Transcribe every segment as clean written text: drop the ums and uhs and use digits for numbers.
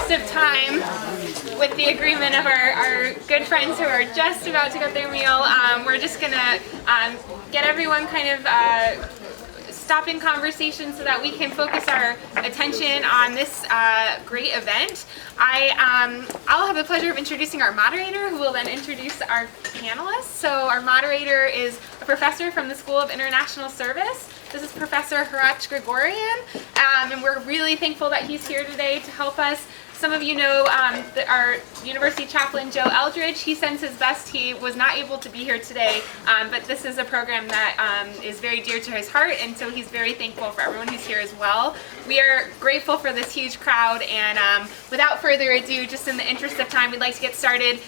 interest of time, with the agreement of our good friends who are just about to get their meal, we're just going to get everyone kind of stop in conversation so that we can focus our attention on this great event. I'll have the pleasure of introducing our moderator, who will then introduce our panelists. So our moderator is a professor from the School of International Service. This is Professor Hratch Grigoryan, and we're really thankful that he's here today to help us. Some of you know our university chaplain, Joe Eldridge. He sends his best. He was not able to be here today, but this is a program that is very dear to his heart, and so he's very thankful for everyone who's here as well. We are grateful for this huge crowd, and without further ado, just in the interest of time, we'd like to get started.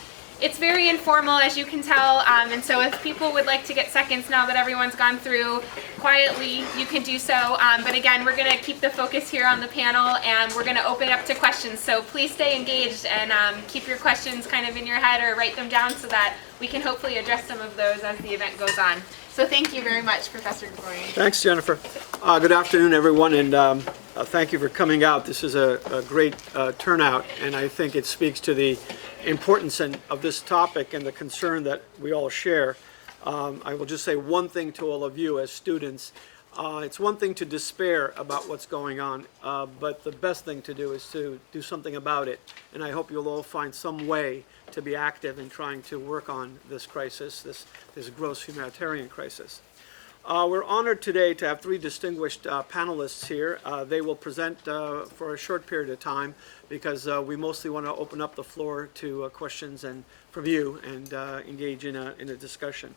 It's very informal, as you can tell, and so if people would like to get seconds now that everyone's gone through quietly, you can do so. But again, we're going to keep the focus here on the panel, and we're going to open it up to questions. So please stay engaged and keep your questions kind of in your head or write them down so that we can hopefully address some of those as the event goes on. So thank you very much, Professor Grigoryan. Thanks, Jennifer. Good afternoon, everyone, and thank you for coming out. This is a great turnout, and I think it speaks to the importance of this topic and the concern that we all share. I will just say one thing to all of you as students. It's one thing to despair about what's going on, but the best thing to do is to do something about it. And I hope you'll all find some way to be active in trying to work on this crisis, this gross humanitarian crisis. We're honored today to have three distinguished panelists here. They will present for a short period of time because we mostly want to open up the floor to questions and from you and engage in a discussion.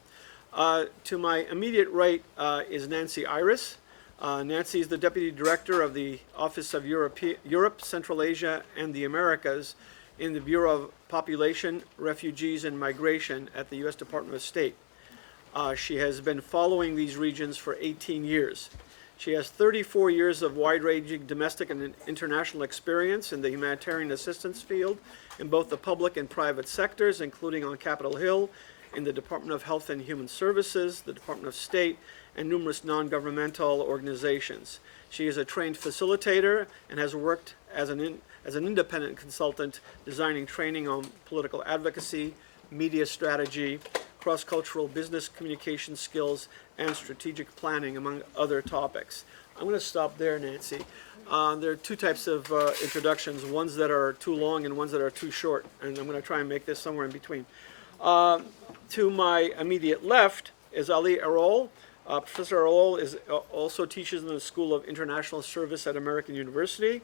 To my immediate right is Nancy Iris. Nancy is the Deputy Director of the Office of Europe, Central Asia, and the Americas in the Bureau of Population, Refugees, and Migration at the U.S. Department of State. She has been following these regions for 18 years. She has 34 years of wide-ranging domestic and international experience in the humanitarian assistance field in both the public and private sectors, including on Capitol Hill, in the Department of Health and Human Services, the Department of State, and numerous non-governmental organizations. She is a trained facilitator and has worked as an independent consultant designing training on political advocacy, media strategy, cross-cultural business communication skills, and strategic planning, among other topics. I'm going to stop there, Nancy. There are two types of introductions, ones that are too long and ones that are too short, and I'm going to try and make this somewhere in between. To my immediate left is Ali Errol. Professor Errol also teaches in the School of International Service at American University.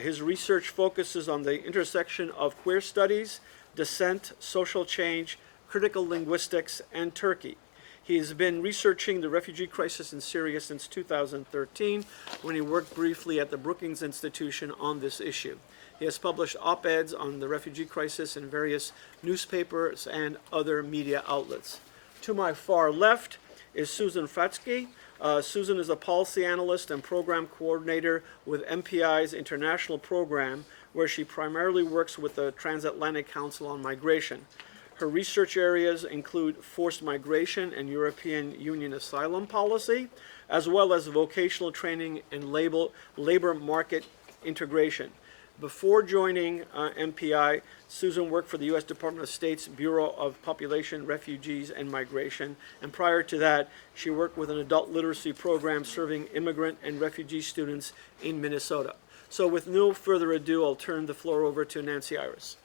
His research focuses on the intersection of queer studies, dissent, social change, critical linguistics, and Turkey. He has been researching the refugee crisis in Syria since 2013, when he worked briefly at the Brookings Institution on this issue. He has published op-eds on the refugee crisis in various newspapers and other media outlets. To my far left is Susan Fratzke. Susan is a policy analyst and program coordinator with MPI's international program, where she primarily works with the Transatlantic Council on Migration. Her research areas include forced migration and European Union asylum policy, as well as vocational training and labor market integration. Before joining MPI, Susan worked for the U.S. Department of State's Bureau of Population, Refugees, and Migration, and prior to that, she worked with an adult literacy program serving immigrant and refugee students in Minnesota. So with no further ado, I'll turn the floor over to Nancy Iris.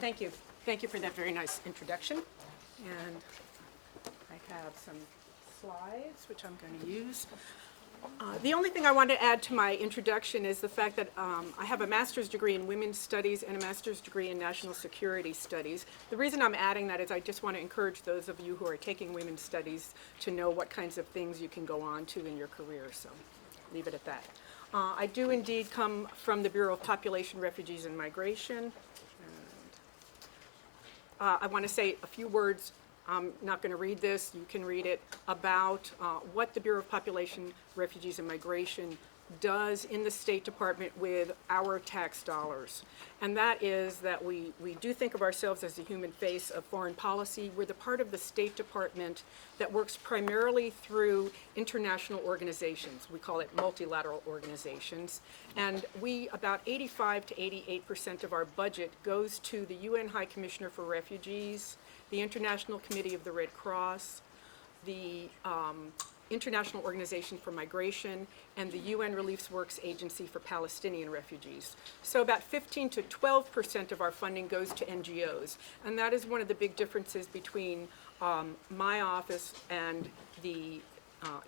Thank you. Thank you for that very nice introduction. And I have some slides, which I'm going to use. The only thing I want to add to my introduction is the fact that I have a master's degree in women's studies and a master's degree in national security studies. The reason I'm adding that is I just want to encourage those of you who are taking women's studies to know what kinds of things you can go on to in your career, so leave it at that. I do indeed come from the Bureau of Population, Refugees, and Migration. I want to say a few words. I'm not going to read this, you can read it, about what the Bureau of Population, Refugees, and Migration does in the State Department with our tax dollars. And that is that we do think of ourselves as the human face of foreign policy. We're the part of the State Department that works primarily through international organizations. We call it multilateral organizations. And about 85 to 88% of our budget goes to the UN High Commissioner for Refugees, the International Committee of the Red Cross, the International Organization for Migration, and the UN Relief Works Agency for Palestinian Refugees. So about 15 to 12% of our funding goes to NGOs. And that is one of the big differences between my office and the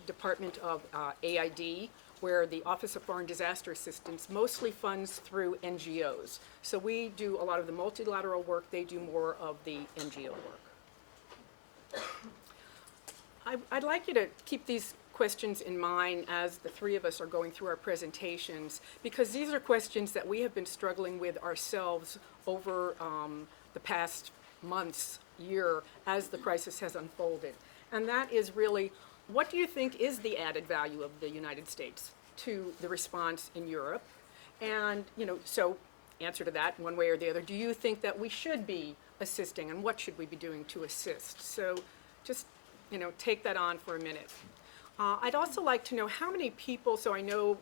Department of AID, where the Office of Foreign Disaster Assistance mostly funds through NGOs. So we do a lot of the multilateral work, they do more of the NGO work. I'd like you to keep these questions in mind as the three of us are going through our presentations, because these are questions that we have been struggling with ourselves over the past months, year, as the crisis has unfolded. And that is really, what do you think is the added value of the United States to the response in Europe? And, so answer to that one way or the other. Do you think that we should be assisting, and what should we be doing to assist? So just take that on for a minute. I'd also like to know how many people, so I know,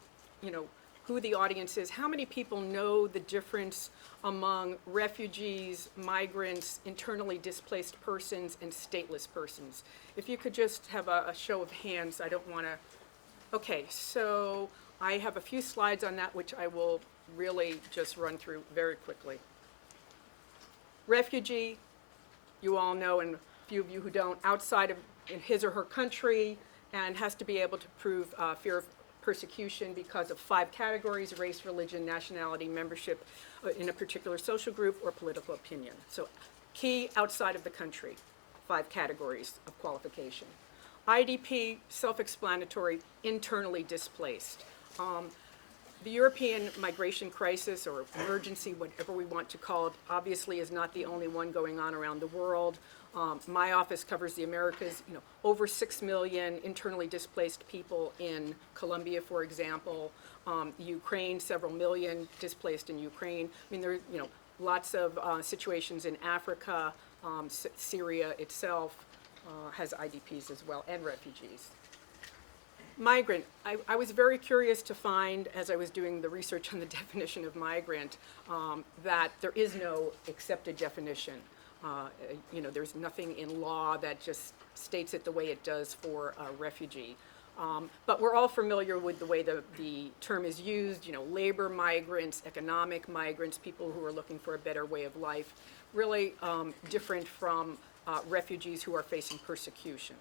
who the audience is, how many people know the difference among refugees, migrants, internally displaced persons, and stateless persons? If you could just have a show of hands, I don't want to. Okay, so I have a few slides on that, which I will really just run through very quickly. Refugee, you all know, and a few of you who don't, outside of in his or her country, and has to be able to prove fear of persecution because of 5 categories: race, religion, nationality, membership in a particular social group, or political opinion. So key, outside of the country, 5 categories of qualification. IDP, self-explanatory, internally displaced. The European migration crisis, or emergency, whatever we want to call it, obviously is not the only one going on around the world. My office covers the Americas. Over 6 million internally displaced people in Colombia, for example. Ukraine, several million displaced in Ukraine. I mean, there are lots of situations in Africa. Syria itself has IDPs as well, and refugees. Migrant. I was very curious to find, as I was doing the research on the definition of migrant, that there is no accepted definition. There's nothing in law that just states it the way it does for a refugee. But we're all familiar with the way the term is used, labor migrants, economic migrants, people who are looking for a better way of life, really different from refugees who are facing persecution.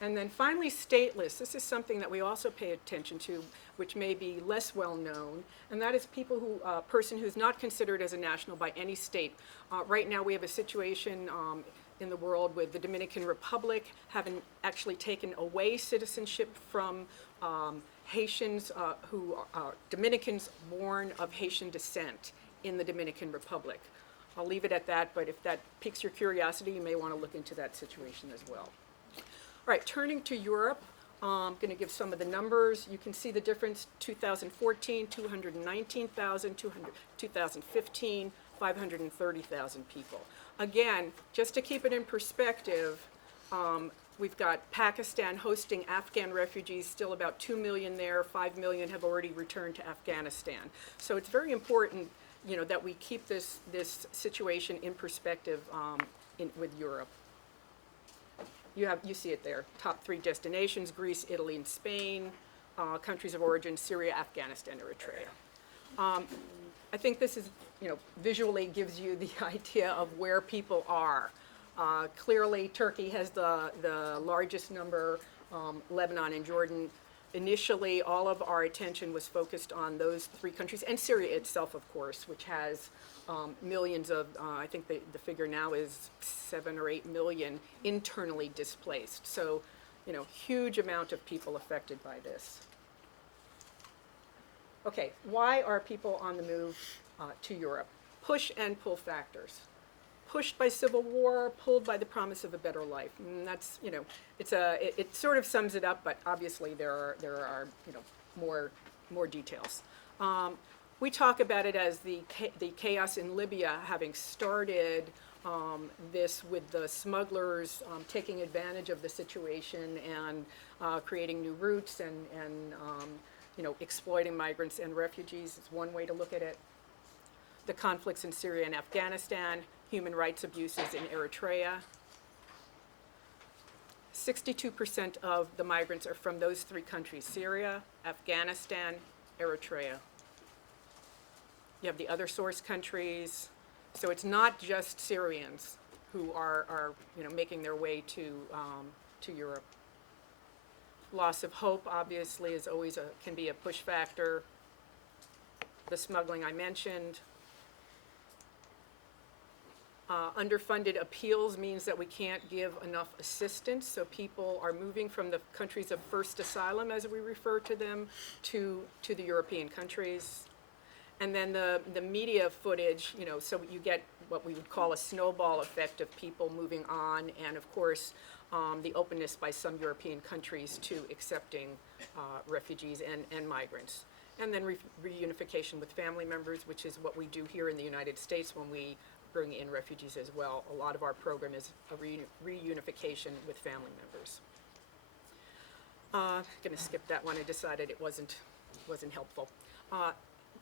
And then finally, stateless. This is something that we also pay attention to, which may be less well known, and that is people who, a person who's not considered as a national by any state. Right now we have a situation in the world with the Dominican Republic having actually taken away citizenship from Haitians who are Dominicans born of Haitian descent in the Dominican Republic. I'll leave it at that, but if that piques your curiosity, you may want to look into that situation as well. All right, turning to Europe, I'm going to give some of the numbers. You can see the difference: 2014, 219,000, 2015, 530,000 people. Again, just to keep it in perspective, we've got Pakistan hosting Afghan refugees, still about 2 million there. 5 million have already returned to Afghanistan. So it's very important, that we keep this situation in perspective with Europe. You see it there. Top 3 destinations: Greece, Italy, and Spain. Countries of origin: Syria, Afghanistan, Eritrea. I think this is, visually gives you the idea of where people are. Clearly, Turkey has the largest number, Lebanon and Jordan. Initially, all of our attention was focused on those 3 countries, and Syria itself, of course, which has millions of, I think the figure now is 7 or 8 million internally displaced. So, huge amount of people affected by this. Okay, why are people on the move to Europe? Push and pull factors. Pushed by civil war, pulled by the promise of a better life. And that's, it sort of sums it up, but obviously there are more details. We talk about it as the chaos in Libya, having started this with the smugglers taking advantage of the situation and creating new routes and exploiting migrants and refugees is one way to look at it. The conflicts in Syria and Afghanistan, human rights abuses in Eritrea. 62% of the migrants are from those three countries: Syria, Afghanistan, Eritrea. You have the other source countries. So it's not just Syrians who are making their way to Europe. Loss of hope, obviously, is always can be a push factor. The smuggling I mentioned. Underfunded appeals means that we can't give enough assistance, so people are moving from the countries of first asylum, as we refer to them, to the European countries. And then the media footage, so you get what we would call a snowball effect of people moving on, and of course, the openness by some European countries to accepting refugees and migrants. And then reunification with family members, which is what we do here in the United States when we bring in refugees as well. A lot of our program is a reunification with family members. Going to skip that one. I decided it wasn't helpful.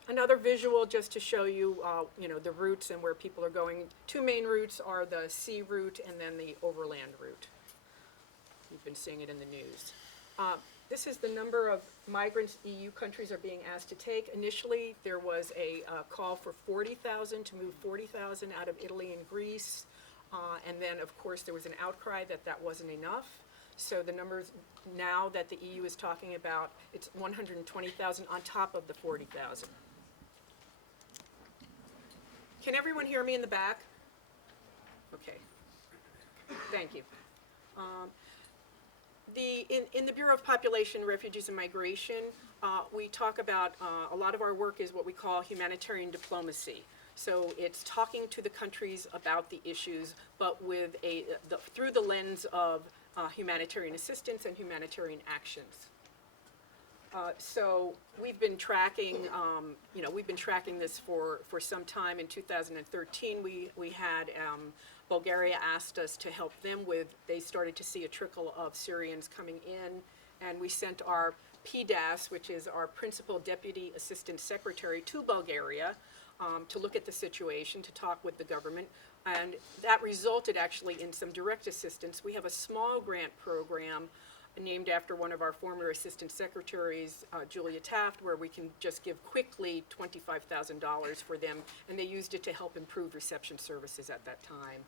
Another visual just to show you, the routes and where people are going. Two main routes are the sea route and then the overland route. You've been seeing it in the news. This is the number of migrants EU countries are being asked to take. Initially, there was a call for 40,000 to move 40,000 out of Italy and Greece. And then, of course, there was an outcry that wasn't enough. So the numbers now that the EU is talking about, it's 120,000 on top of the 40,000. Can everyone hear me in the back? Okay. Thank you. In the Bureau of Population, Refugees and Migration, we talk about, a lot of our work is what we call humanitarian diplomacy. So it's talking to the countries about the issues, but with through the lens of humanitarian assistance and humanitarian actions. So we've been tracking, this for some time. In 2013, we had Bulgaria asked us to help them they started to see a trickle of Syrians coming in, and we sent our PDAS, which is our Principal Deputy Assistant Secretary, to Bulgaria to look at the situation, to talk with the government, and that resulted actually in some direct assistance. We have a small grant program named after one of our former assistant secretaries, Julia Taft, where we can just give quickly $25,000 for them, and they used it to help improve reception services at that time.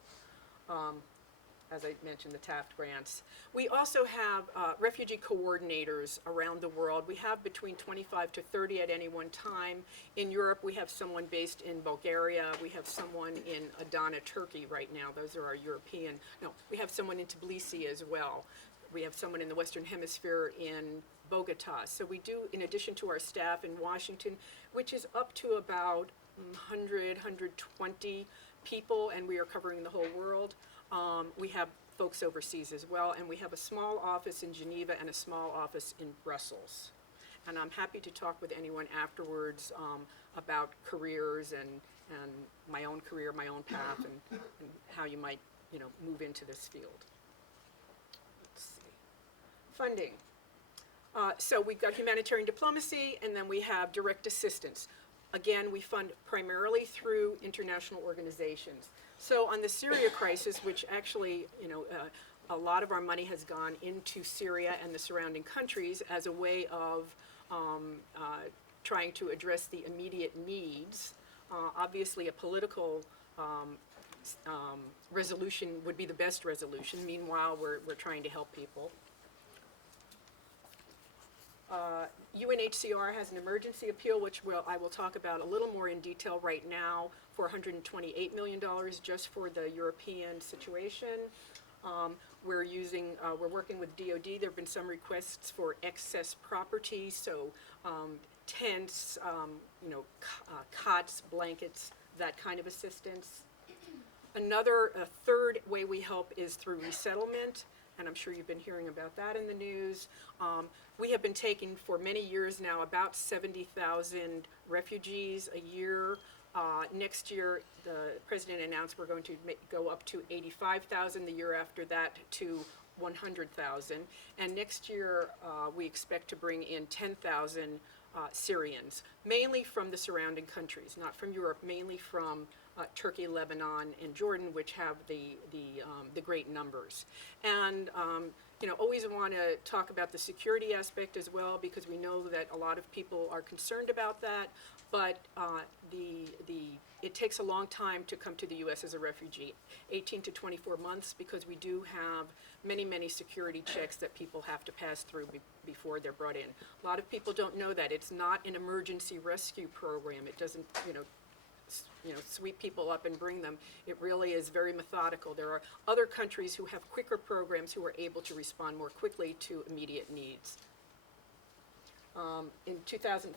As I mentioned, the Taft grants. We also have refugee coordinators around the world. We have between 25 to 30 at any one time. In Europe, we have someone based in Bulgaria. We have someone in Adana, Turkey right now. Those are our European. No, we have someone in Tbilisi as well. We have someone in the Western Hemisphere in Bogota. So we do, in addition to our staff in Washington, which is up to about 100, 120 people, and we are covering the whole world. We have folks overseas as well, and we have a small office in Geneva and a small office in Brussels. And I'm happy to talk with anyone afterwards about careers and my own career, my own path, and how you might, move into this field. Let's see. Funding. So we've got humanitarian diplomacy, and then we have direct assistance. Again, we fund primarily through international organizations. So on the Syria crisis, which actually, a lot of our money has gone into Syria and the surrounding countries as a way of trying to address the immediate needs. Obviously, a political resolution would be the best resolution. Meanwhile, we're trying to help people. UNHCR has an emergency appeal, which I will talk about a little more in detail right now, for $128 million just for the European situation. We're working with DoD. There have been some requests for excess property, so tents, cots, blankets, that kind of assistance. A third way we help is through resettlement, and I'm sure you've been hearing about that in the news. We have been taking for many years now about 70,000 refugees a year. Next year, the president announced we're going to go up to 85,000, the year after that to 100,000. And next year, we expect to bring in 10,000 Syrians, mainly from the surrounding countries, not from Europe, mainly from Turkey, Lebanon, and Jordan, which have the great numbers. And always want to talk about the security aspect as well, because we know that a lot of people are concerned about that. But it takes a long time to come to the U.S. as a refugee, 18 to 24 months, because we do have many security checks that people have to pass through before they're brought in. A lot of people don't know that. It's not an emergency rescue program. It doesn't, sweep people up and bring them. It really is very methodical. There are other countries who have quicker programs who are able to respond more quickly to immediate needs. In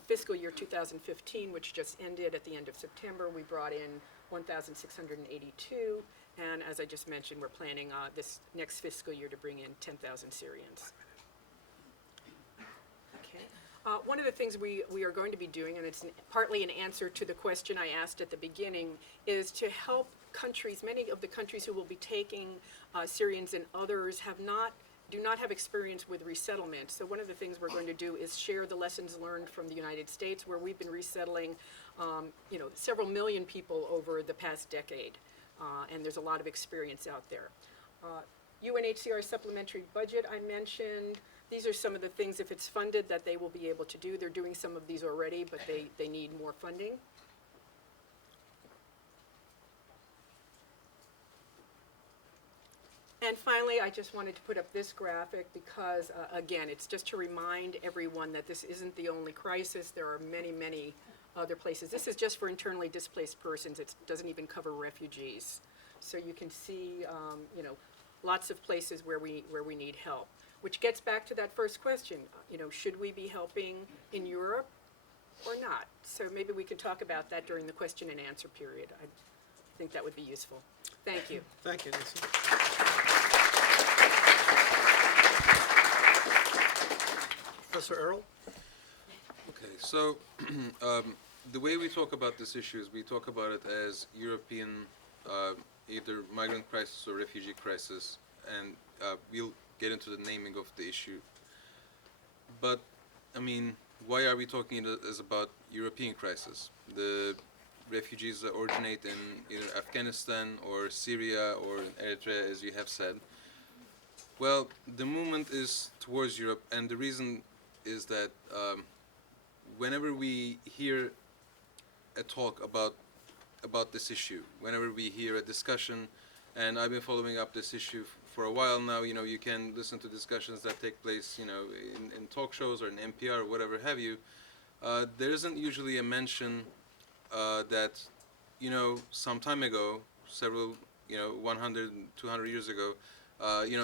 fiscal year 2015, which just ended at the end of September, we brought in 1,682, and as I just mentioned, we're planning this next fiscal year to bring in 10,000 Syrians. Okay. One of the things we are going to be doing, and it's partly an answer to the question I asked at the beginning, is to help countries. Many of the countries who will be taking Syrians and others do not have experience with resettlement. So one of the things we're going to do is share the lessons learned from the United States, where we've been resettling, several million people over the past decade, and there's a lot of experience out there. UNHCR supplementary budget I mentioned. These are some of the things, if it's funded, that they will be able to do. They're doing some of these already, but they need more funding. And finally, I just wanted to put up this graphic because, again, it's just to remind everyone that this isn't the only crisis. There are many other places. This is just for internally displaced persons. It doesn't even cover refugees. So you can see, lots of places where we need help, which gets back to that first question. Should we be helping in Europe or not? So maybe we could talk about that during the question and answer period. I think that would be useful. Thank you. Thank you, Nancy. Professor Earle? Okay, so the way we talk about this issue is we talk about it as European either migrant crisis or refugee crisis, and we'll get into the naming of the issue. But, I mean, why are we talking as about European crisis? The refugees that originate in either Afghanistan or Syria or in Eritrea, as you have said. Well, the movement is towards Europe, and the reason is that whenever we hear a talk about this issue, whenever we hear a discussion, and I've been following up this issue for a while now, you can listen to discussions that take place, in talk shows or in NPR or whatever have you. There isn't usually a mention that, some time ago, several, 100, 200 years ago,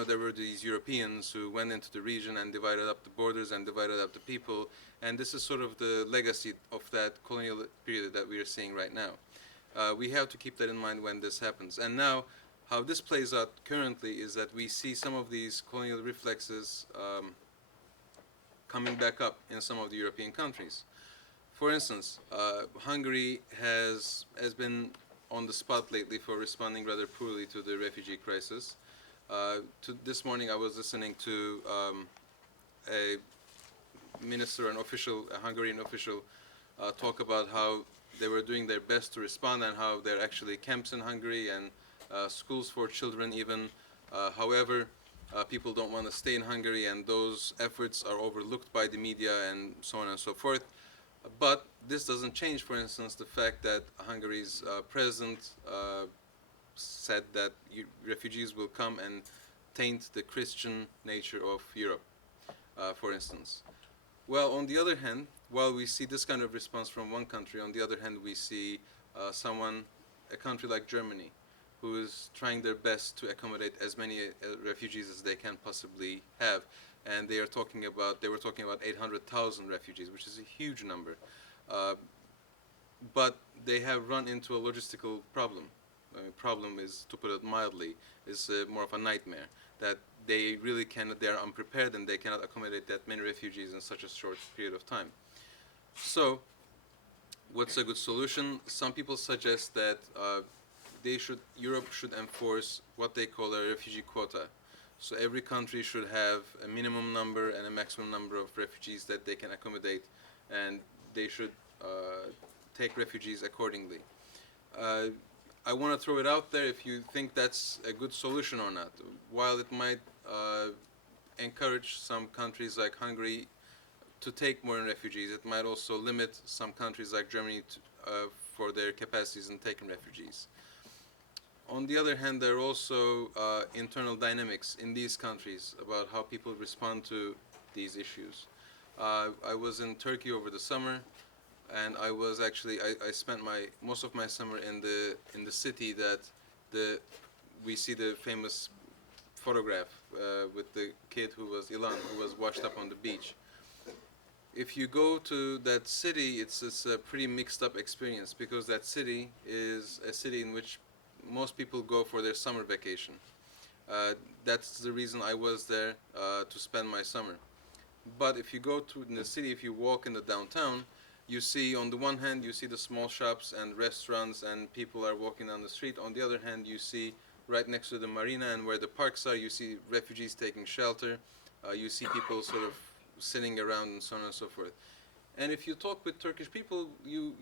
there were these Europeans who went into the region and divided up the borders and divided up the people, and this is sort of the legacy of that colonial period that we are seeing right now. We have to keep that in mind when this happens. And now, how this plays out currently is that we see some of these colonial reflexes coming back up in some of the European countries. For instance, Hungary has been on the spot lately for responding rather poorly to the refugee crisis. This morning I was listening to a minister, a Hungarian official, talk about how they were doing their best to respond and how there are actually camps in Hungary and schools for children even. However, people don't want to stay in Hungary, and those efforts are overlooked by the media and so on and so forth. But this doesn't change, for instance, the fact that Hungary's president said that refugees will come and taint the Christian nature of Europe, for instance. Well, on the other hand, while we see this kind of response from one country, on the other hand, we see a country like Germany, who is trying their best to accommodate as many refugees as they can possibly have. And they were talking about 800,000 refugees, which is a huge number. But they have run into a logistical problem. Problem is, to put it mildly, is more of a nightmare. that they really cannot, they are unprepared and they cannot accommodate that many refugees in such a short period of time. So, what's a good solution? Some people suggest that Europe should enforce what they call a refugee quota. So every country should have a minimum number and a maximum number of refugees that they can accommodate, and they should take refugees accordingly. I want to throw it out there if you think that's a good solution or not. While it might encourage some countries like Hungary to take more refugees, it might also limit some countries like Germany for their capacities in taking refugees. On the other hand, there are also internal dynamics in these countries about how people respond to these issues. I was in Turkey over the summer, and I was actually I spent most of my summer in the city that we see the famous photograph with the kid who was Ilan, who was washed up on the beach. If you go to that city, it's a pretty mixed up experience, because that city is a city in which most people go for their summer vacation. That's the reason I was there to spend my summer. But if you go to the city, if you walk in the downtown, you see, on the one hand, you see the small shops and restaurants and people are walking down the street. On the other hand, you see right next to the marina and where the parks are, you see refugees taking shelter. You see people sort of sitting around and so on and so forth. And if you talk with Turkish people, you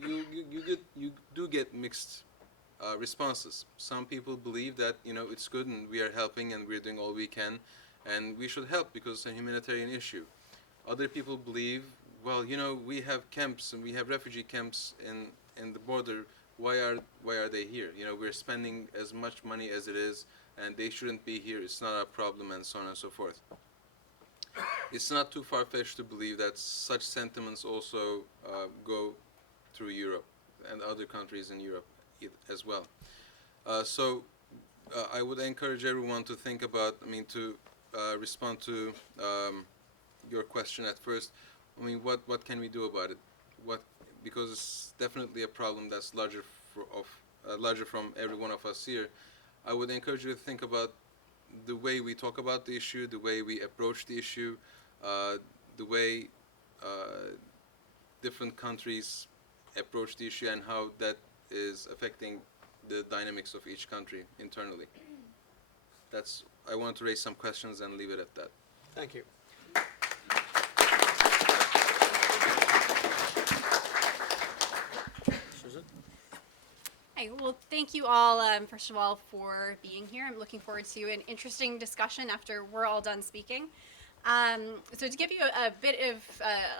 do get mixed responses. Some people believe that, you know, it's good and we are helping and we're doing all we can and we should help because it's a humanitarian issue. Other people believe, well, you know, we have camps and we have refugee camps in the border. Why are they here? You know, we're spending as much money as it is, and they shouldn't be here. It's not our problem, and so on and so forth. It's not too far-fetched to believe that such sentiments also go through Europe and other countries in Europe as well. So I would encourage everyone to think about, to respond to your question at first. What can we do about it? Because it's definitely a problem that's larger from every one of us here. I would encourage you to think about the way we talk about the issue, the way we approach the issue, the way different countries approach the issue, and how that is affecting the dynamics of each country internally. I want to raise some questions and leave it at that. Thank you. Susan? Hi, well, thank you all, first of all, for being here. I'm looking forward to an interesting discussion after we're all done speaking. So to give you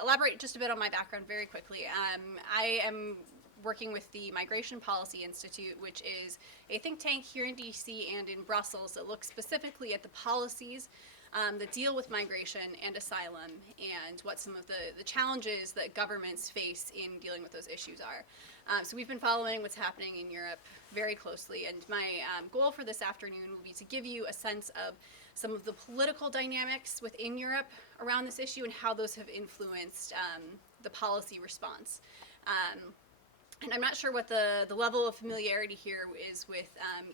elaborate just a bit on my background very quickly, I am working with the Migration Policy Institute, which is a think tank here in DC and in Brussels that looks specifically at the policies that deal with migration and asylum, and what some of the challenges that governments face in dealing with those issues are. So we've been following what's happening in Europe very closely, and my goal for this afternoon will be to give you a sense of some of the political dynamics within Europe around this issue and how those have influenced the policy response. And I'm not sure what the level of familiarity here is with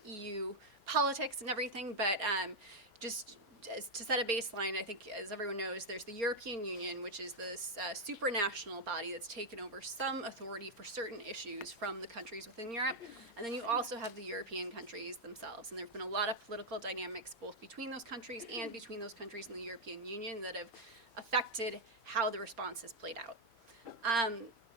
EU politics and everything, but just to set a baseline, I think, as everyone knows, there's the European Union, which is this supranational body that's taken over some authority for certain issues from the countries within Europe. And then you also have the European countries themselves. And there have been a lot of political dynamics both between those countries and between those countries and the European Union that have affected how the response has played out.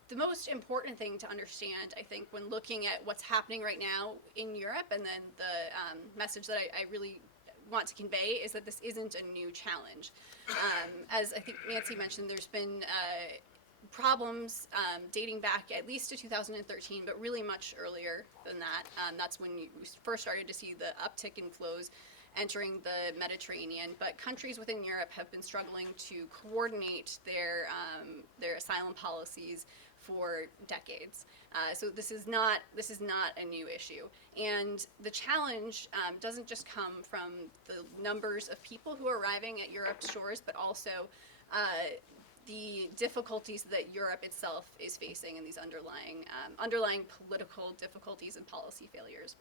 The most important thing to understand, I think, when looking at what's happening right now in Europe, and then the message that I really want to convey, is that this isn't a new challenge. As I think Nancy mentioned, there's been problems dating back at least to 2013, but really much earlier than that. That's when we first started to see the uptick in flows entering the Mediterranean. But countries within Europe have been struggling to coordinate their asylum policies for decades. So this is not a new issue. And the challenge doesn't just come from the numbers of people who are arriving at Europe's shores, but also the difficulties that Europe itself is facing, and these underlying political difficulties and policy failures.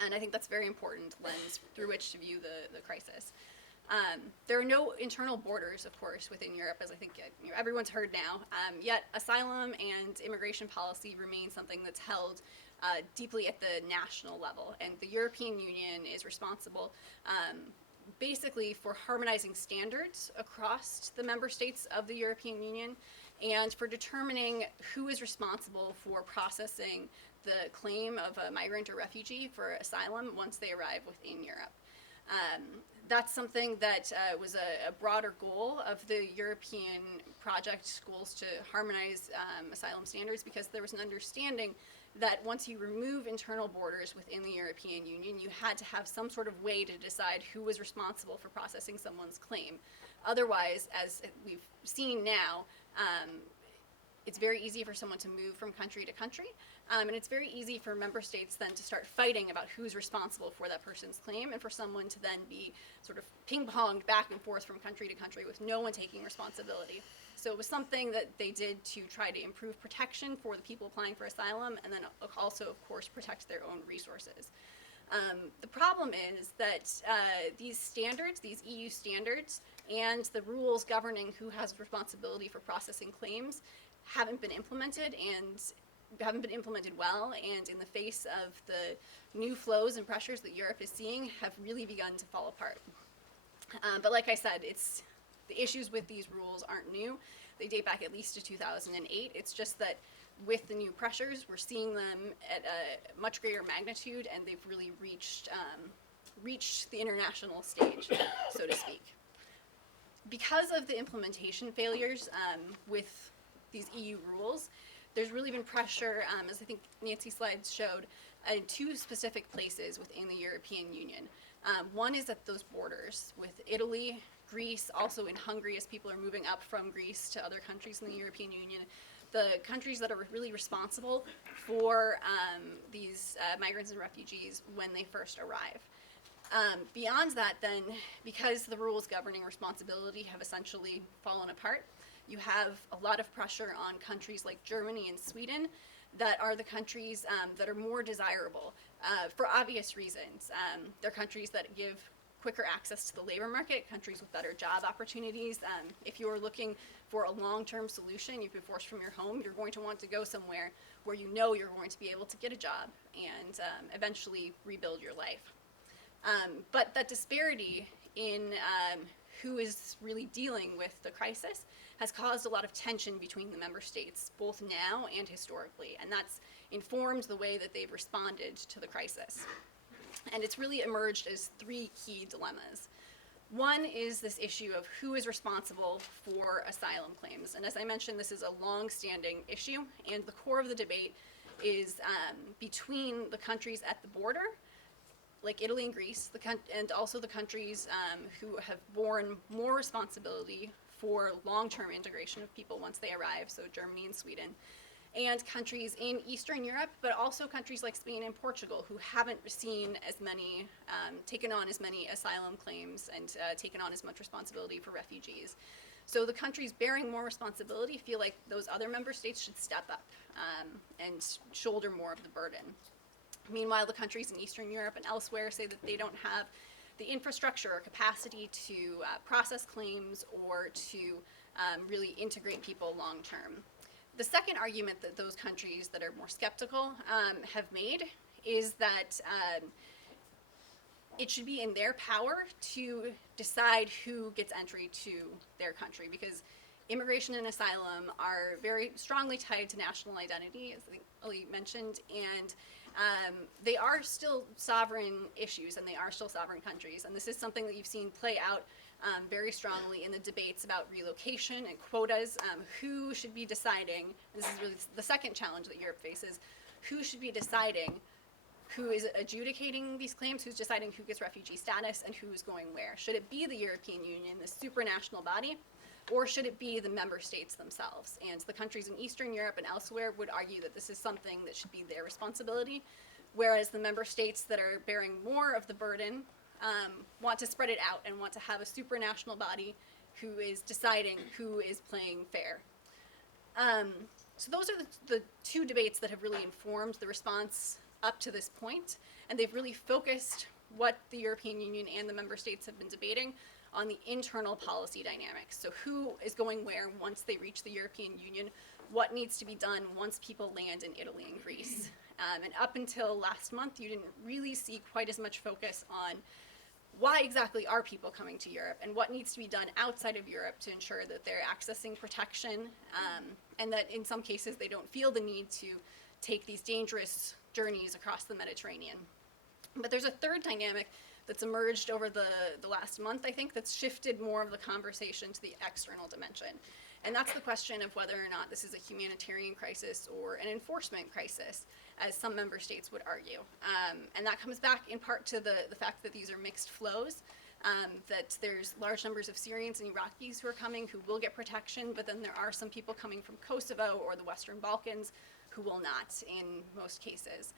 And I think that's a very important lens through which to view the crisis. There are no internal borders, of course, within Europe, as I think everyone's heard now. Yet asylum and immigration policy remain something that's held deeply at the national level. And the European Union is responsible basically for harmonizing standards across the member states of the European Union and for determining who is responsible for processing the claim of a migrant or refugee for asylum once they arrive within Europe. That's something that was a broader goal of the European project goals to harmonize asylum standards, because there was an understanding that once you remove internal borders within the European Union, you had to have some sort of way to decide who was responsible for processing someone's claim. Otherwise, as we've seen now, it's very easy for someone to move from country to country, and it's very easy for member states then to start fighting about who's responsible for that person's claim, and for someone to then be sort of ping-ponged back and forth from country to country with no one taking responsibility. So it was something that they did to try to improve protection for the people applying for asylum, and then also, of course, protect their own resources. The problem is that these standards, these EU standards, and the rules governing who has responsibility for processing claims haven't been implemented, and haven't been implemented well, and in the face of the new flows and pressures that Europe is seeing, have really begun to fall apart. But like I said, the issues with these rules aren't new. They date back at least to 2008. It's just that with the new pressures, we're seeing them at a much greater magnitude, and they've really reached the international stage, so to speak. Because of the implementation failures with these EU rules, there's really been pressure, as I think Nancy's slides showed, in two specific places within the European Union. One is at those borders with Italy, Greece, also in Hungary as people are moving up from Greece to other countries in the European Union. The countries that are really responsible for these migrants and refugees when they first arrive. Beyond that then, because the rules governing responsibility have essentially fallen apart, you have a lot of pressure on countries like Germany and Sweden that are the countries that are more desirable for obvious reasons. They're countries that give quicker access to the labor market, countries with better job opportunities. If you're looking for a long-term solution, you've been forced from your home, you're going to want to go somewhere where you know you're going to be able to get a job and eventually rebuild your life. But that disparity in who is really dealing with the crisis has caused a lot of tension between the member states, both now and historically, and that's informed the way that they've responded to the crisis. And it's really emerged as three key dilemmas. One is this issue of who is responsible for asylum claims. And as I mentioned, this is a long-standing issue, and the core of the debate is between the countries at the border, like Italy and Greece, and also the countries who have borne more responsibility for long-term integration of people once they arrive, so Germany and Sweden, and countries in Eastern Europe, but also countries like Spain and Portugal, who haven't seen as many, taken on as many asylum claims and taken on as much responsibility for refugees. So the countries bearing more responsibility feel like those other member states should step up and shoulder more of the burden. Meanwhile, the countries in Eastern Europe and elsewhere say that they don't have the infrastructure or capacity to process claims or to really integrate people long term. The second argument that those countries that are more skeptical have made is that it should be in their power to decide who gets entry to their country, because immigration and asylum are very strongly tied to national identity, as I think Ali mentioned, and they are still sovereign issues, and they are still sovereign countries. And this is something that you've seen play out very strongly in the debates about relocation and quotas. Who should be deciding, this is really the second challenge that Europe faces, who should be deciding who is adjudicating these claims, who's deciding who gets refugee status, and who's going where? Should it be the European Union, the supranational body, or should it be the member states themselves? And the countries in Eastern Europe and elsewhere would argue that this is something that should be their responsibility, whereas the member states that are bearing more of the burden want to spread it out and want to have a supranational body who is deciding who is playing fair. So those are the two debates that have really informed the response up to this point, and they've really focused what the European Union and the member states have been debating on the internal policy dynamics. So who is going where once they reach the European Union, what needs to be done once people land in Italy and Greece. And up until last month, you didn't really see quite as much focus on why exactly are people coming to Europe and what needs to be done outside of Europe to ensure that they're accessing protection, and that in some cases they don't feel the need to take these dangerous journeys across the Mediterranean. But there's a third dynamic that's emerged over the last month, I think, that's shifted more of the conversation to the external dimension. And that's the question of whether or not this is a humanitarian crisis or an enforcement crisis, as some member states would argue. And that comes back in part to the fact that these are mixed flows, that there's large numbers of Syrians and Iraqis who are coming who will get protection, but then there are some people coming from Kosovo or the Western Balkans who will not in most cases.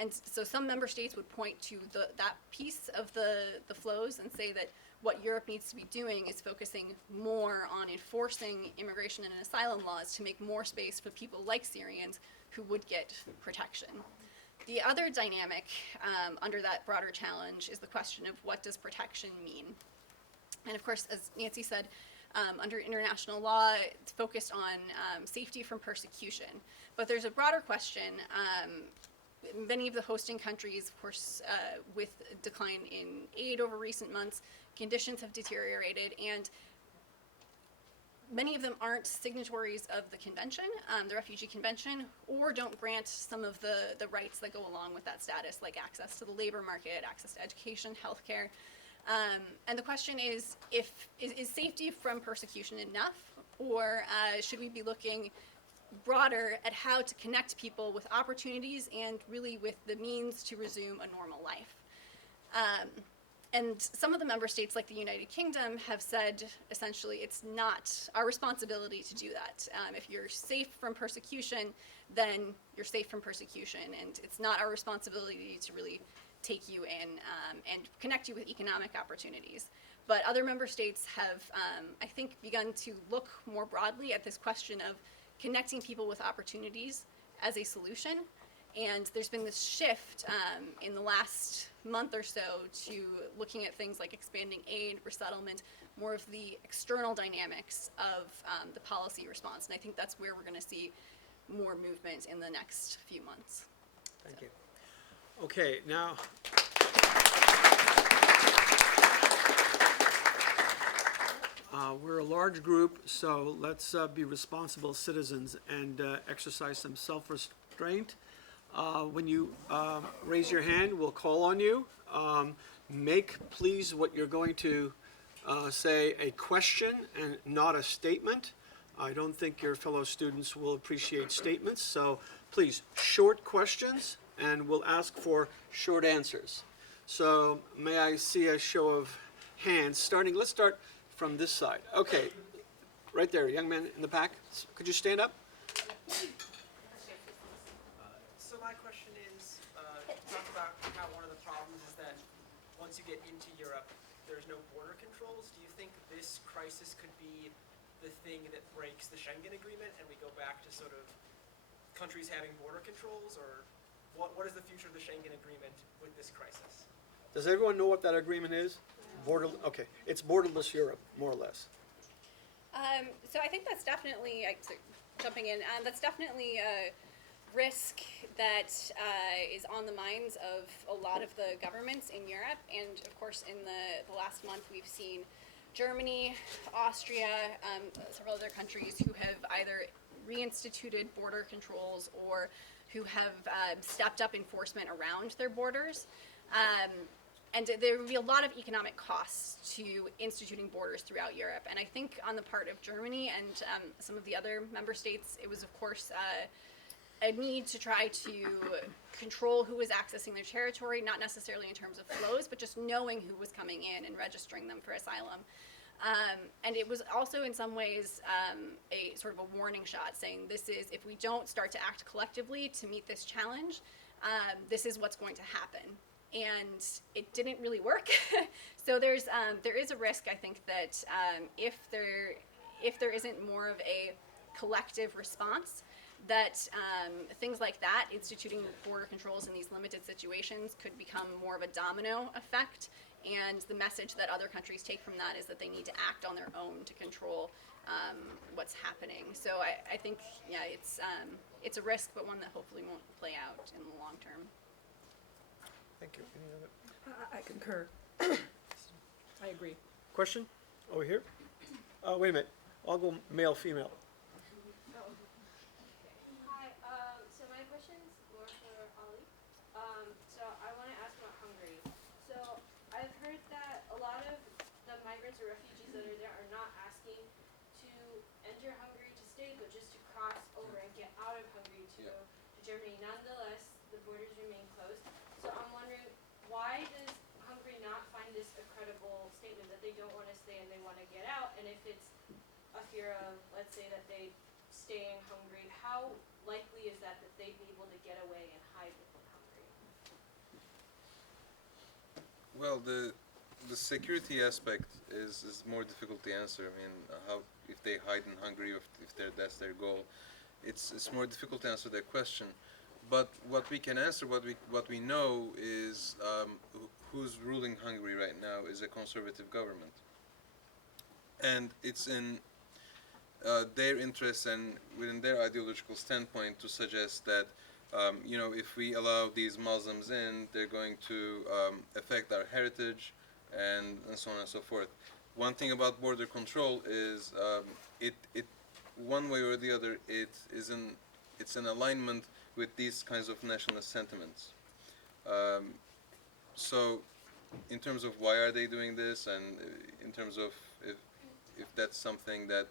And so some member states would point to that piece of the flows and say that what Europe needs to be doing is focusing more on enforcing immigration and asylum laws to make more space for people like Syrians who would get protection. The other dynamic under that broader challenge is the question of what does protection mean? And of course, as Nancy said, under international law, it's focused on safety from persecution. But there's a broader question. Many of the hosting countries, of course, with a decline in aid over recent months, conditions have deteriorated, and many of them aren't signatories of the convention, the Refugee Convention, or don't grant some of the rights that go along with that status, like access to the labor market, access to education, healthcare. And the question is safety from persecution enough, or should we be looking broader at how to connect people with opportunities and really with the means to resume a normal life? And some of the member states, like the United Kingdom, have said essentially it's not our responsibility to do that. If you're safe from persecution, then you're safe from persecution, and it's not our responsibility to really take you in and connect you with economic opportunities. But other member states have, I think, begun to look more broadly at this question of connecting people with opportunities as a solution. And there's been this shift in the last month or so to looking at things like expanding aid, resettlement, more of the external dynamics of the policy response. And I think that's where we're going to see more movement in the next few months. Thank you. Okay, now. We're a large group, so let's be responsible citizens and exercise some self-restraint. When you raise your hand, we'll call on you. Make, please, what you're going to say a question and not a statement. I don't think your fellow students will appreciate statements, so please, short questions, and we'll ask for short answers. So may I see a show of hands, let's start from this side. Okay, right there, young man in the back. Could you stand up? So my question is, talk about how one of the problems is that once you get into Europe, there's no border controls. Do you think this crisis could be the thing that breaks the Schengen Agreement and we go back to sort of countries having border controls, or what is the future of the Schengen Agreement with this crisis? Does everyone know what that agreement is? Okay, it's borderless Europe, more or less. So I think that's definitely, jumping in, that's definitely a risk that is on the minds of a lot of the governments in Europe. And of course, in the last month, we've seen Germany, Austria, several other countries who have either reinstituted border controls or who have stepped up enforcement around their borders. And there will be a lot of economic costs to instituting borders throughout Europe. And I think on the part of Germany and some of the other member states, it was, of course, a need to try to control who was accessing their territory, not necessarily in terms of flows, but just knowing who was coming in and registering them for asylum. And it was also in some ways a sort of a warning shot saying this is, if we don't start to act collectively to meet this challenge, this is what's going to happen. And it didn't really work. So there is a risk, I think, that if there isn't more of a collective response, that things like that, instituting border controls in these limited situations, could become more of a domino effect. And the message that other countries take from that is that they need to act on their own to control what's happening. So I think, yeah, it's a risk, but one that hopefully won't play out in the long term. Thank you. Any other I concur. I agree. question? Over here? Wait a minute. I'll go male, female. Hi, so my question's more for Ali. So I want to ask about Hungary. So I've heard that a lot of the migrants or refugees that are there are not asking to enter Hungary to stay, but just to cross over and get out of Hungary to go to Germany. Nonetheless, the borders remain closed. So I'm wondering, why does Hungary not find this a credible statement that they don't want to stay and they want to get out? And if it's a fear of, let's say that they stay in Hungary, how likely is that they'd be able to get away and hide within Hungary? Well, the security aspect is more difficult to answer. I mean, how if they hide in Hungary, or if that's their goal, it's more difficult to answer that question. But what we can answer, what we know is who's ruling Hungary right now is a conservative government, and it's in their interests and within their ideological standpoint to suggest that if we allow these Muslims in, they're going to affect our heritage and so on and so forth. One thing about border control is it one way or the other it's in alignment with these kinds of nationalist sentiments. So in terms of why are they doing this, and in terms of if that's something that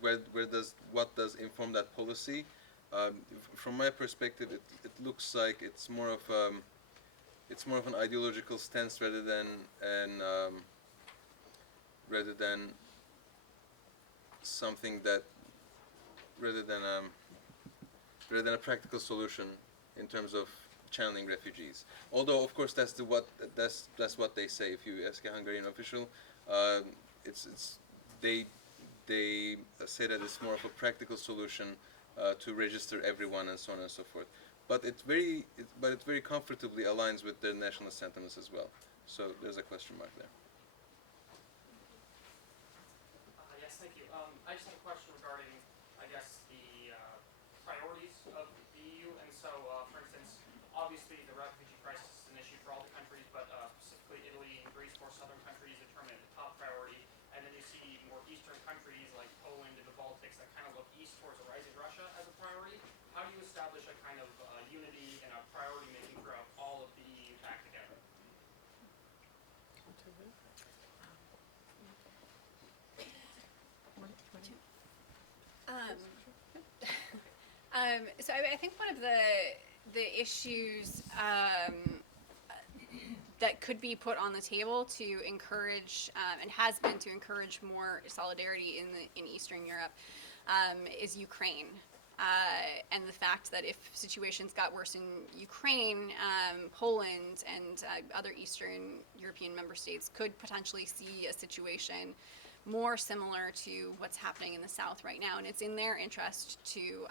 what does inform that policy, from my perspective it looks like it's more of an ideological stance rather than something that rather than a practical solution in terms of channeling refugees. Although, of course, that's what they say. If you ask a Hungarian official, they say that it's more of a practical solution to register everyone and so on and so forth. But it very comfortably aligns with their nationalist sentiments as well. So there's a question mark there. Yes, thank you. I just have a question regarding, I guess, the priorities of the EU. And so, for instance, obviously the refugee crisis is an issue for all the countries, but specifically Italy and Greece, more southern countries, determine the top priority. And then you see more eastern countries like Poland and the Baltics that kind of look east towards a rising Russia as a priority. How do you establish a kind of unity and a priority making throughout all of the EU back together? So I think one of the issues that could be put on the table to encourage and has been to encourage more solidarity in Eastern Europe is Ukraine. And the fact that if situations got worse in Ukraine, Poland and other Eastern European member states could potentially see a situation more similar to what's happening in the South right now. And it's in their interest to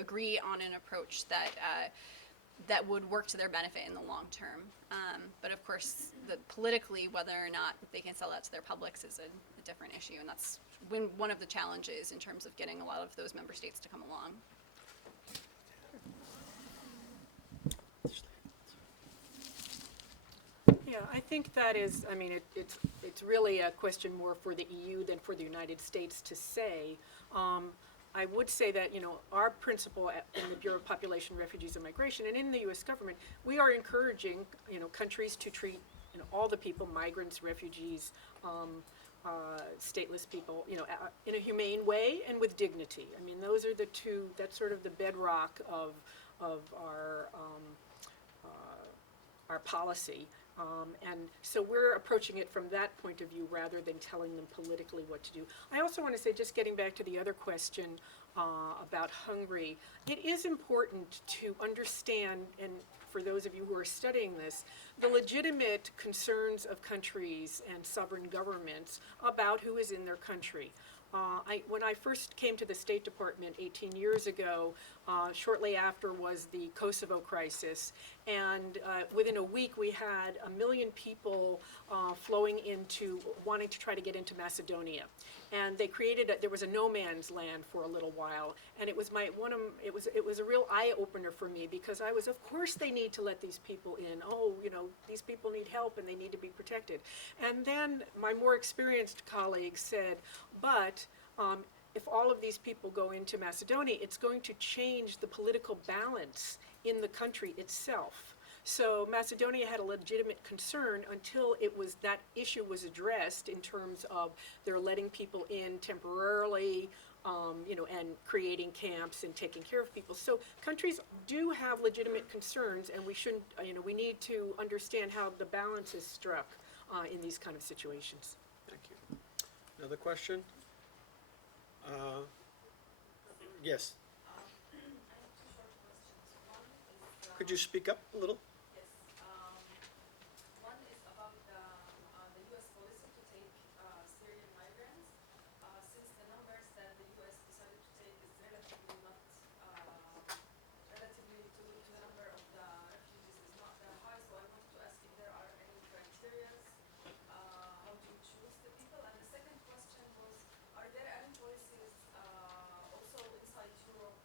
agree on an approach that would work to their benefit in the long term. But of course, politically, whether or not they can sell that to their publics is a different issue, and that's one of the challenges in terms of getting a lot of those member states to come along. Yeah, I think that is, I mean, it's really a question more for the EU than for the United States to say. I would say that, our principle in the Bureau of Population, Refugees, and Migration, and in the U.S. government, we are encouraging, countries to treat, all the people, migrants, refugees, stateless people, in a humane way and with dignity. I mean, those are the two, that's sort of the bedrock of our policy. And so we're approaching it from that point of view rather than telling them politically what to do. I also want to say, just getting back to the other question about Hungary, it is important to understand, and for those of you who are studying this, the legitimate concerns of countries and sovereign governments about who is in their country. When I first came to the State Department 18 years ago, shortly after was the Kosovo crisis, and within a week we had 1 million people flowing into, wanting to try to get into Macedonia. And they created, there was a no man's land for a little while, and it was it was a real eye-opener for me, because I was, of course they need to let these people in. Oh, you know, these people need help and they need to be protected. And then my more experienced colleagues said, but if all of these people go into Macedonia, it's going to change the political balance in the country itself. So Macedonia had a legitimate concern until that issue was addressed in terms of they're letting people in temporarily, you know, and creating camps and taking care of people. So countries do have legitimate concerns, and we shouldn't, you know, we need to understand how the balance is struck in these kind of situations. Thank you. Another question? Yes. Could you speak up a little? One is about the U.S. policy to take Syrian migrants. Since the numbers that the U.S. decided to take is relatively not, relatively to the number of the refugees is not that high, so I wanted to ask if there are any criteria. How do you choose the people? And the second question was, are there any policies also inside Europe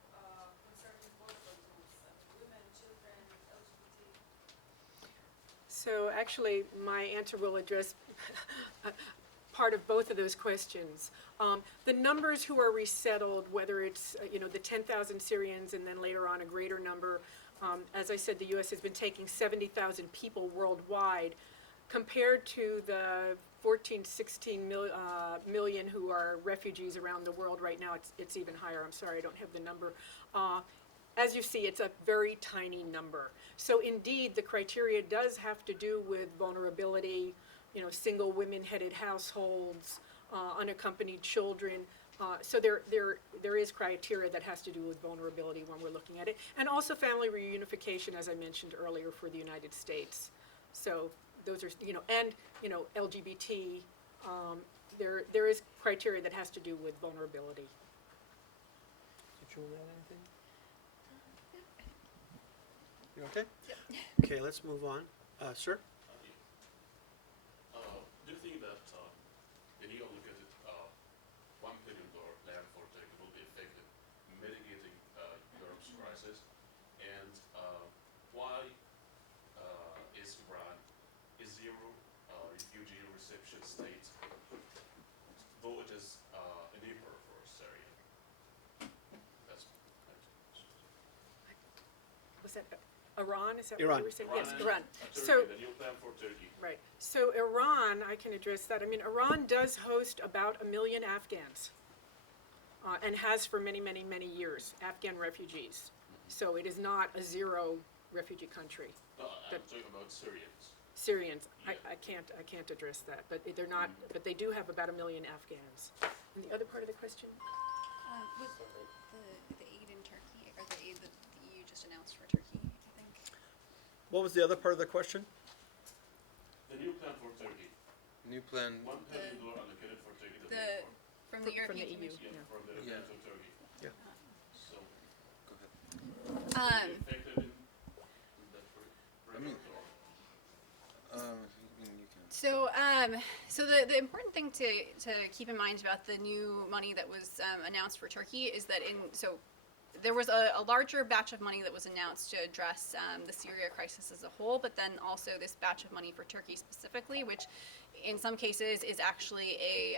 concerning vulnerable groups, women, children, LGBT? So actually, my answer will address part of both of those questions. The numbers who are resettled, whether it's, you know, the 10,000 Syrians and then later on a greater number, as I said, the U.S. has been taking 70,000 people worldwide, compared to the 14, 16 million who are refugees around the world right now. It's even higher. I'm sorry, I don't have the number. As you see, it's a very tiny number. So indeed, the criteria does have to do with vulnerability, you know, single women-headed households, unaccompanied children. So there is criteria that has to do with vulnerability when we're looking at it. And also family reunification, as I mentioned earlier, for the United States. So those are, you know, and, you know, LGBT, there is criteria that has to do with vulnerability. Did you want to add anything? You okay? Yep. Okay, let's move on. Sir? Do you think that the new allocated $1 billion plan for Turkey will be effective in mitigating Europe's crisis? And why is Iran a zero refugee reception state, though it is a neighbor for Syria? That's my question. Was that Iran? Is that Iran. what you were saying? Iran Yes, and Iran. Turkey, So, the new plan for Turkey. right. So Iran, I can address that. I mean, Iran does host about 1 million Afghans, and has for many, many, many years, Afghan refugees. So it is not a zero refugee country. No, I'm But- talking about Syrians. Syrians, Yeah. I can't address that, but they're not, but they do have about 1 million Afghans. And the other part of the question? With the aid in Turkey, or the aid that the EU just announced for Turkey, I think. What was the other part of the question? The new plan for Turkey. New plan, $1 billion allocated for Turkey. From the From the European EU. Commission. Yeah, from the Yeah. European to Turkey. Yeah. So, go ahead. effective in that regard. You can. So the important thing to keep in mind about the new money that was announced for Turkey is that there was a larger batch of money that was announced to address the Syria crisis as a whole, but then also this batch of money for Turkey specifically, which in some cases is actually a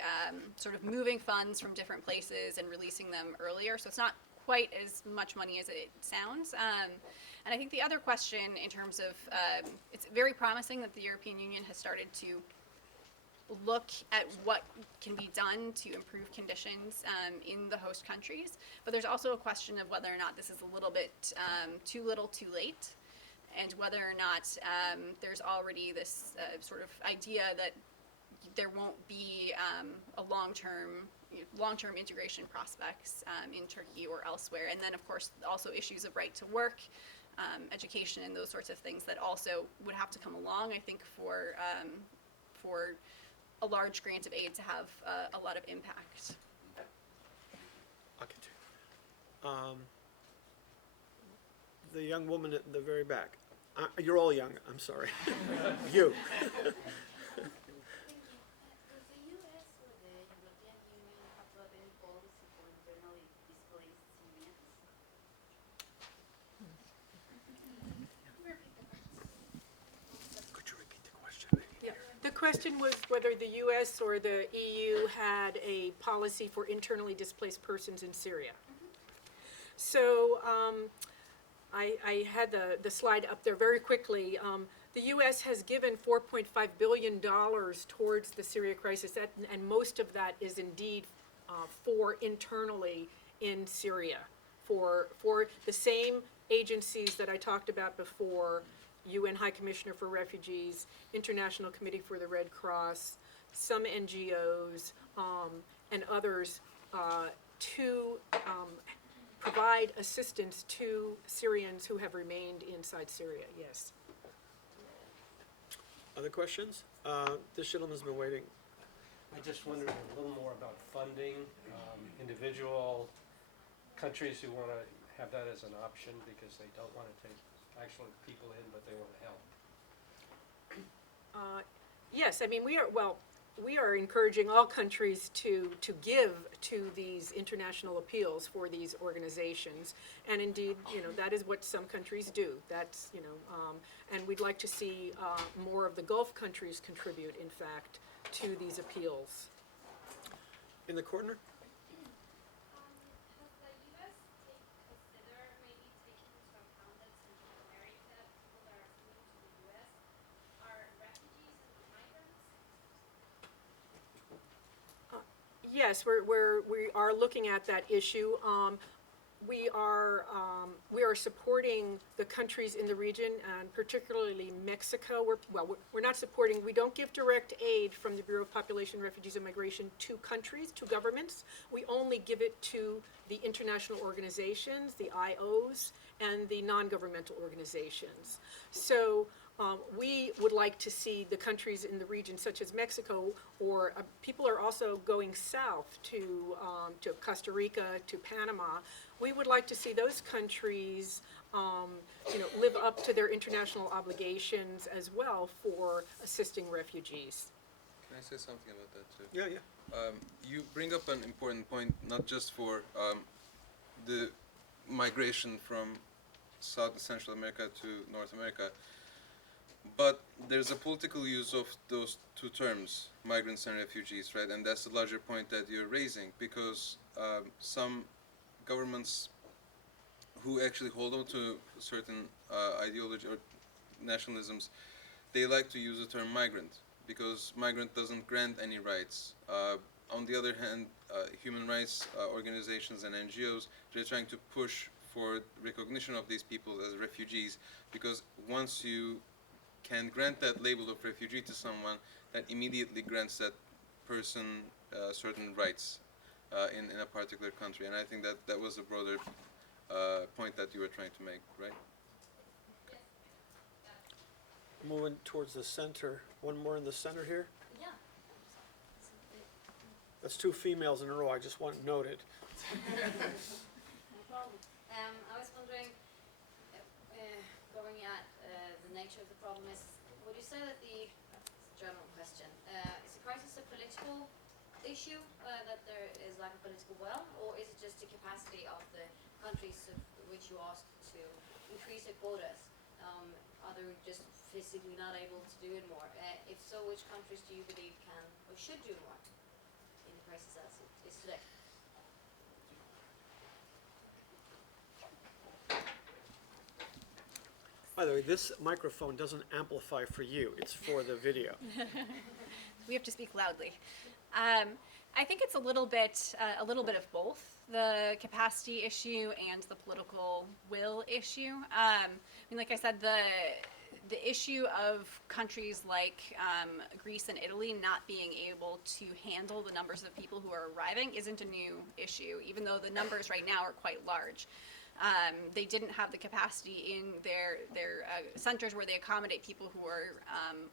sort of moving funds from different places and releasing them earlier. So it's not quite as much money as it sounds. And I think the other question in terms of, it's very promising that the European Union has started to look at what can be done to improve conditions in the host countries. But there's also a question of whether or not this is a little bit too little too late, and whether or not there's already this sort of idea that there won't be a long-term integration prospects in Turkey or elsewhere. And then, of course, also issues of right to work, education and those sorts of things that also would have to come along, I think, for a large grant of aid to have a lot of impact. I'll get you. The young woman at the very back. You're all young, I'm sorry. You. Does the U.S. or the European Union have to have any policy for internally displaced Syrians? Could you repeat the question? Yeah. The question was whether the U.S. or the EU had a policy for internally displaced persons in Syria. So I had the slide up there very quickly. The U.S. has given $4.5 billion towards the Syria crisis, and most of that is indeed for internally in Syria, for the same agencies that I talked about before, UN High Commissioner for Refugees, International Committee for the Red Cross, some NGOs, and others to provide assistance to Syrians who have remained inside Syria, yes. Other questions? This gentleman's been waiting. I just wondered a little more about funding, individual countries who want to have that as an option because they don't want to take actual people in, but they want to help. Yes, I mean, we are encouraging all countries to give to these international appeals for these organizations. And indeed, that is what some countries do. That's, and we'd like to see more of the Gulf countries contribute, in fact, to these appeals. In the corner? Has the U.S. consider maybe taking into account that Central America, people that are coming to the U.S. are refugees and migrants? Yes, we are looking at that issue. We are supporting the countries in the region, and particularly Mexico. We're not supporting, we don't give direct aid from the Bureau of Population, Refugees, and Migration to countries, to governments. We only give it to the international organizations, the IOs, and the non-governmental organizations. So we would like to see the countries in the region, such as Mexico, or people are also going south to Costa Rica, to Panama. We would like to see those countries, live up to their international obligations as well for assisting refugees. Can I say something about that too? Yeah. You bring up an important point, not just for the migration from South and Central America to North America, but there's a political use of those two terms, migrants and refugees, right? And that's the larger point that you're raising, because some governments who actually hold on to certain ideology or nationalisms, they like to use the term migrant, because migrant doesn't grant any rights. On the other hand, human rights organizations and NGOs, they're trying to push for recognition of these people as refugees, because once you can grant that label of refugee to someone, that immediately grants that person certain rights in a particular country. And I think that was a broader point that you were trying to make, right? Moving towards the center. One more in the center here. Yeah. That's two females in a row. I just want noted. No problem. I was wondering, going at the nature of the problem is, would you say that the, general question, is the crisis a political issue, that there is lack of political will, or is it just the capacity of the countries of which you asked to increase their quotas? Are they just physically not able to do it more? If so, which countries do you believe can or should do more in the crisis as it is today? By the way, this microphone doesn't amplify for you. It's for the video. We have to speak loudly. I think it's a little bit of both, the capacity issue and the political will issue. I mean, like I said, the issue of countries like Greece and Italy not being able to handle the numbers of people who are arriving isn't a new issue, even though the numbers right now are quite large. They didn't have the capacity in their centers where they accommodate people who are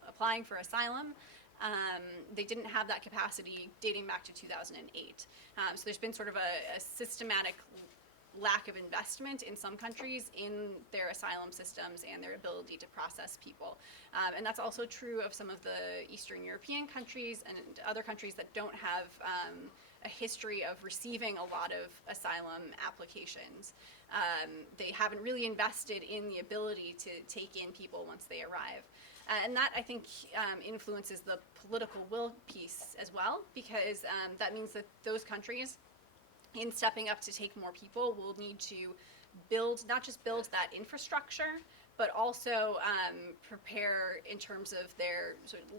applying for asylum. They didn't have that capacity dating back to 2008. So there's been sort of a systematic lack of investment in some countries in their asylum systems and their ability to process people. And that's also true of some of the Eastern European countries and other countries that don't have a history of receiving a lot of asylum applications. They haven't really invested in the ability to take in people once they arrive. And that, I think, influences the political will piece as well, because that means that those countries, in stepping up to take more people, will need to build, not just build that infrastructure, but also prepare in terms of their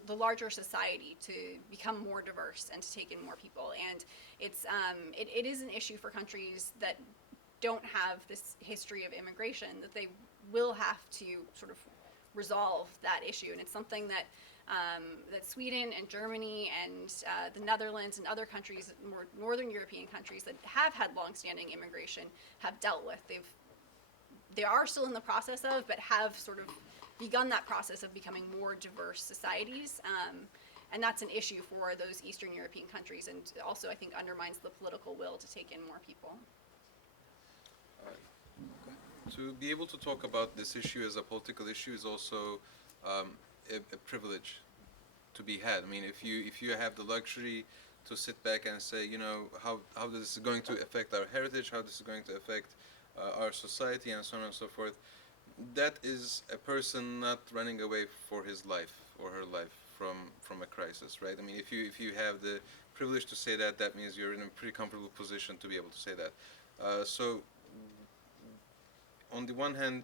the larger society to become more diverse and to take in more people. And it's it is an issue for countries that don't have this history of immigration, that they will have to sort of resolve that issue. And it's something that that Sweden and Germany and the Netherlands and other countries, more northern European countries that have had longstanding immigration, have dealt with. They are still in the process of, but have sort of begun that process of becoming more diverse societies. And that's an issue for those Eastern European countries, and also I think undermines the political will to take in more people. To be able to talk about this issue as a political issue is also a privilege to be had. I mean, if you have the luxury to sit back and say, you know, how this is going to affect our heritage, how this is going to affect our society, and so on and so forth, that is a person not running away for his life or her life from a crisis, right? I mean, if you have the privilege to say that, that means you're in a pretty comfortable position to be able to say that. So on the one hand,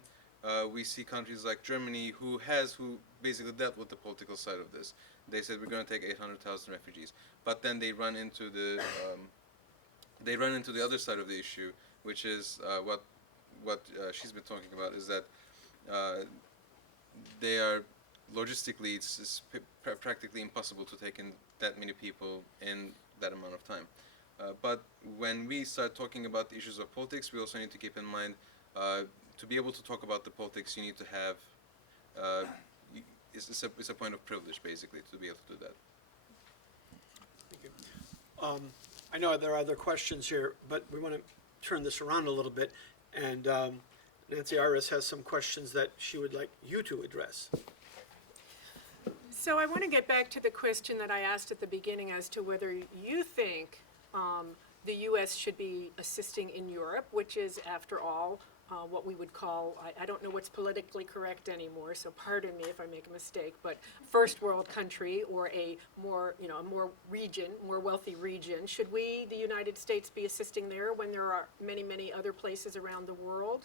we see countries like Germany who basically dealt with the political side of this. They said we're going to take 800,000 refugees, but then they run into the other side of the issue, which is what she's been talking about, is that they are logistically it's practically impossible to take in that many people in that amount of time. But when we start talking about the issues of politics, we also need to keep in mind to be able to talk about the politics, you need to have it's a point of privilege, basically, to be able to do that. Thank you. I know there are other questions here, but we want to turn this around a little bit, and Nancy Iris has some questions that she would like you to address. So I want to get back to the question that I asked at the beginning as to whether you think the U.S. should be assisting in Europe, which is, after all, what we would call, I don't know what's politically correct anymore, so pardon me if I make a mistake, but first world country, or a more, a more wealthy region. Should we, the United States, be assisting there when there are many, many other places around the world?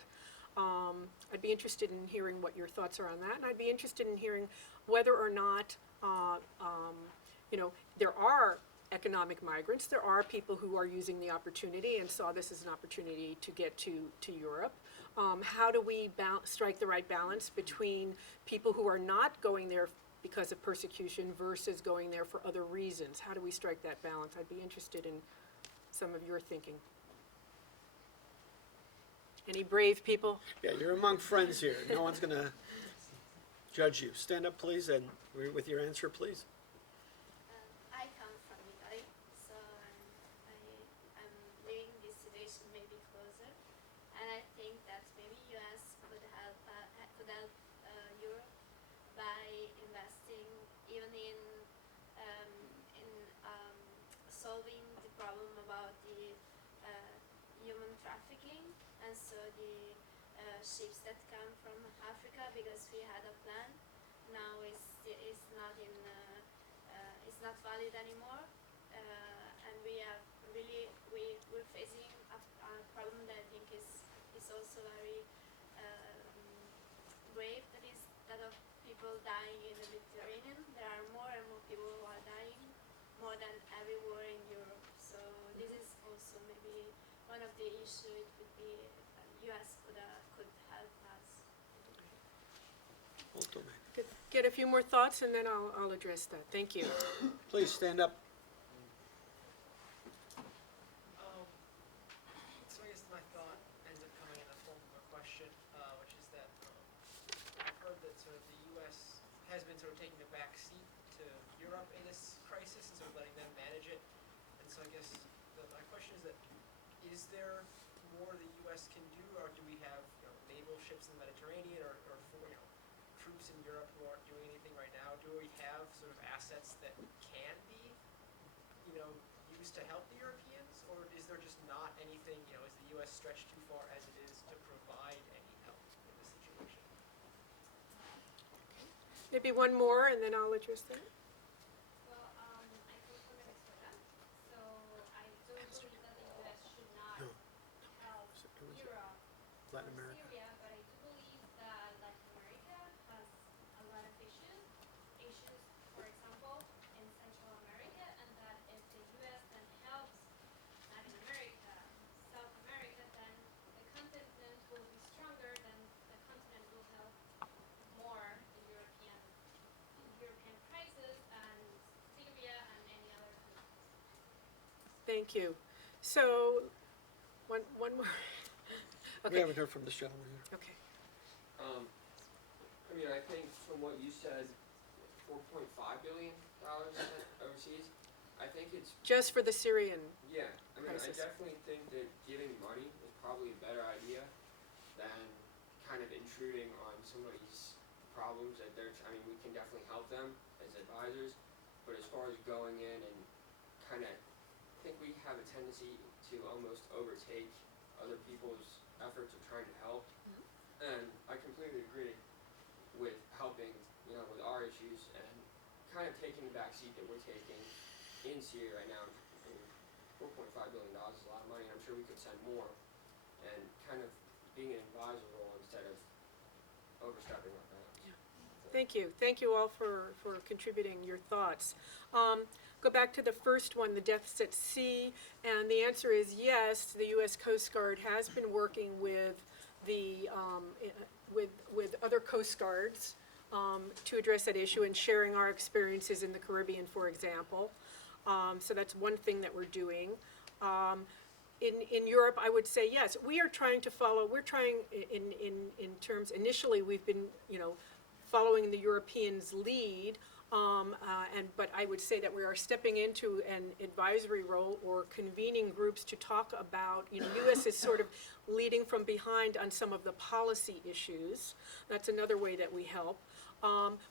I'd be interested in hearing what your thoughts are on that, and I'd be interested in hearing whether or not, there are economic migrants. There are people who are using the opportunity and saw this as an opportunity to get to Europe. How do we strike the right balance between people who are not going there because of persecution versus going there for other reasons? How do we strike that balance? I'd be interested in some of your thinking. Any brave people? Yeah, you're among friends here. No one's going to judge you. Stand up, please, and with your answer, please. I come from Italy, so I'm living this situation maybe closer, and I think that maybe U.S. could help Europe by investing even in solving the problem about the human trafficking, and so the ships that come from Africa, because we had a plan. Now it's not valid anymore, and we're facing a problem that I think is also very grave. That is that of people dying in the Mediterranean. There are more and more people who are dying, more than everywhere in Europe. So this is also maybe one of the issues. It would be U.S. could help us. Get a few more thoughts, and then I'll address that. Thank you. Please stand up. So I guess my thought ends up coming in the form sort of the U.S. has been sort of taking a back seat to Europe in this crisis and sort of letting them manage it. And so I guess my question is that, is there more the U.S. can do, or do we have naval ships in the Mediterranean, or troops in Europe who aren't doing anything right now? Do we have sort of assets that can be used to help the Europeans, or is there just not anything? Is the U.S. stretched too far as it is to provide any help in this situation? Maybe one more, and then I'll address that. Well, I come from Venezuela, so I don't believe that the U.S. should not No. help Europe Latin or America. Syria, but I do believe that Latin America has a lot of issues, for example, in Central America, and that if the U.S. then helps Latin America, South America, then the continent will be stronger, then the continent will help more the European crisis and Syria and any other countries. Thank you. So, one more. We Okay, haven't heard from this gentleman here. okay. I mean, I think from what you said, $4.5 billion spent overseas. I think it's, Just for the Syrian, yeah, I mean, I Crisis. definitely think that giving money is probably a better idea than kind of intruding on somebody's problems that we can definitely help them as advisors, but as far as going in and kind of, I think we have a tendency to almost overtake other people's efforts of trying to help. And I completely agree with helping, with our issues and kind of taking the back seat that we're taking in Syria right now. I mean, $4.5 billion is a lot of money, and I'm sure we could send more, and kind of being an advisor role instead of overstepping our bounds. Yeah. Thank you. Thank you all for contributing your thoughts. Go back to the first one, the deaths at sea, and the answer is yes. The U.S. Coast Guard has been working with the with other Coast Guards to address that issue and sharing our experiences in the Caribbean, for example. So that's one thing that we're doing. In Europe, I would say yes. We are trying to follow. We're trying in terms. Initially, we've been following the Europeans' lead. But I would say that we are stepping into an advisory role or convening groups to talk about, U.S. is sort of leading from behind on some of the policy issues. That's another way that we help.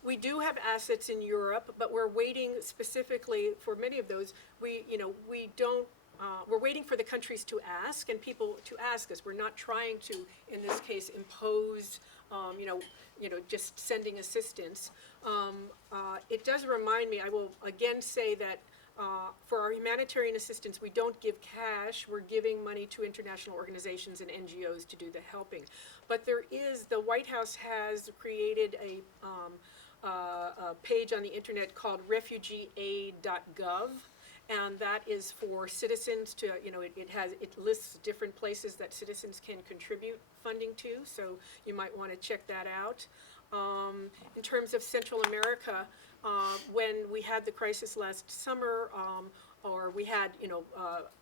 We do have assets in Europe, but we're waiting specifically for many of those. We're waiting for the countries to ask and people to ask us. We're not trying to, in this case, impose, just sending assistance. It does remind me, I will again say that for our humanitarian assistance, we don't give cash. We're giving money to international organizations and NGOs to do the helping. But the White House has created a page on the internet called refugeeaid.gov. And that is for citizens to, it lists different places that citizens can contribute funding to, so you might want to check that out. In terms of Central America, when we had the crisis last summer, or we had,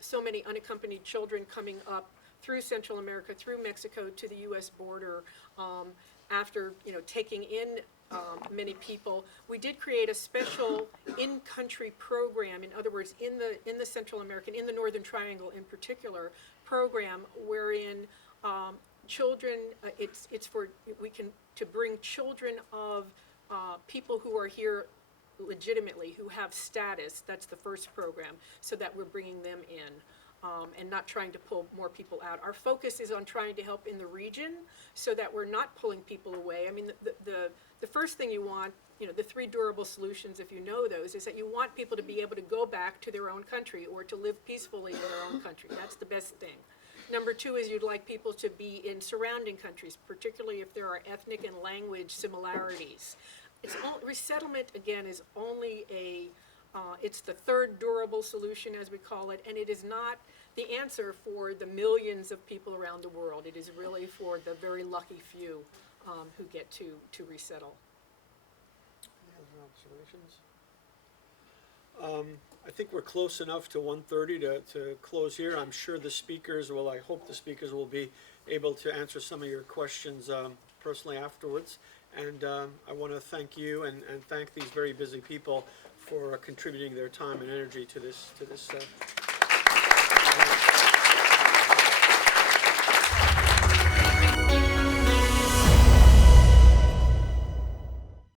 so many unaccompanied children coming up through Central America, through Mexico to the U.S. border, after, taking in many people, we did create a special in-country program. In other words, in the Central American, in the Northern Triangle in particular, program wherein children, it's for to bring children of people who are here legitimately, who have status. That's the first program, so that we're bringing them in. And not trying to pull more people out. Our focus is on trying to help in the region so that we're not pulling people away. I mean, the first thing you want, the 3 durable solutions, if you know those, is that you want people to be able to go back to their own country or to live peacefully in their own country. That's the best thing. Number 2 is you'd like people to be in surrounding countries, particularly if there are ethnic and language similarities. Resettlement, again, is only it's the 3rd durable solution, as we call it, and it is not the answer for the millions of people around the world. It is really for the very lucky few who get to resettle. Any other observations? I think we're close enough to 1:30 to close here. I'm sure the speakers I hope the speakers will be able to answer some of your questions personally afterwards. And I want to thank you and thank these very busy people for contributing their time and energy to this